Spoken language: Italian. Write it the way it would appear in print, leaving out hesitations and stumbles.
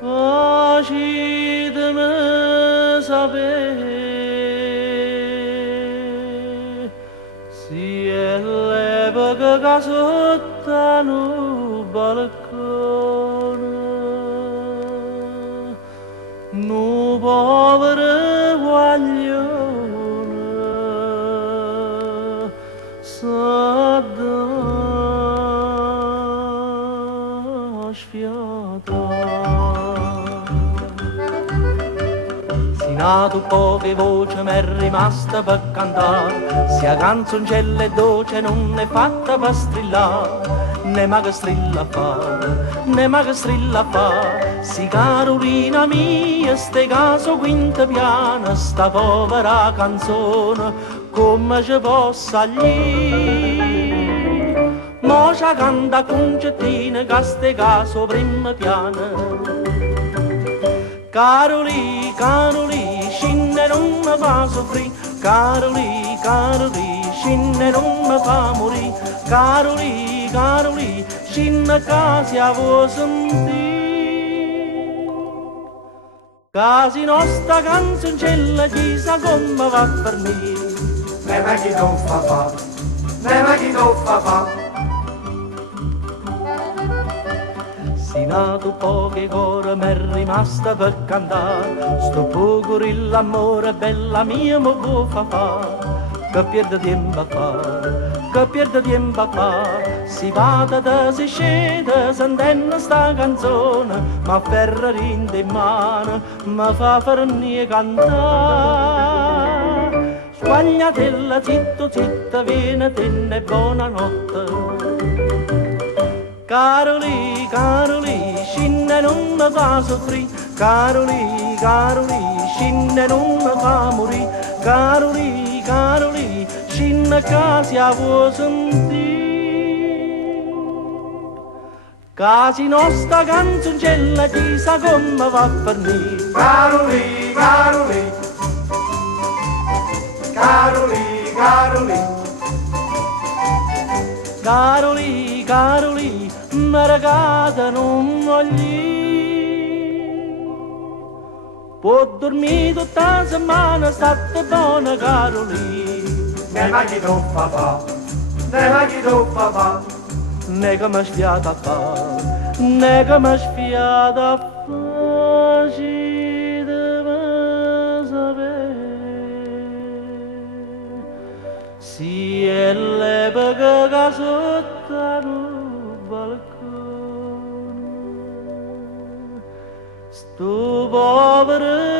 Facitemi sapere si è l'epoca che sotto un balcone, un povero guaglione s'addà sfiatare. Nato poche voci m'è rimasta per cantare, sia canzoncella e dolce non è fatta per strillare, né ma che strilla fa, né ma che strilla fa, si Carolina mia, ste caso quinta piana, sta povera canzone, come ci possa gli? Mo ci canta concettina, che ste caso prima piana. Caroli, Caroli, scinne non mi fa soffrire, Caroli, Caroli, scinne non mi fa morire, Caroli, Caroli, scinne casi a vuoi sentire. Casi nostra canzoncella ci sa come va per me. Ne ma chi non fa fa, ne ma chi non fa fa. Si nato poche ore m'è rimasta per cantare, sto poco l'amore bella mia mi può fa, che pierde tempo a fare, che pierde tempo a fare, si vada da si scende sentendo sta canzone, ma ferra rinde in mano, ma fa farnie cantare, squagliatella zitto zitto viene tenne buonanotte. Caroli, Caroli, scinne non mi fa soffrire, Caroli, Caroli, scinne non mi fa morire, Caroli, Caroli, scinne casi a vuoi sentire. Casi nostra canzoncella ci sa come va per me. Caroli, Caroli, Caroli, Caroli, Caroli, Caroli, mi regata non voglio. Può dormire tutta la settimana, state buona Caroli. ne ma chi non fa fa, ne ma chi non fa fa. Ne che mi sfiata a fare, ne che mi sfiata a fare, ci deve sapere. Si è l'epoca che sotto un balcone, sto povero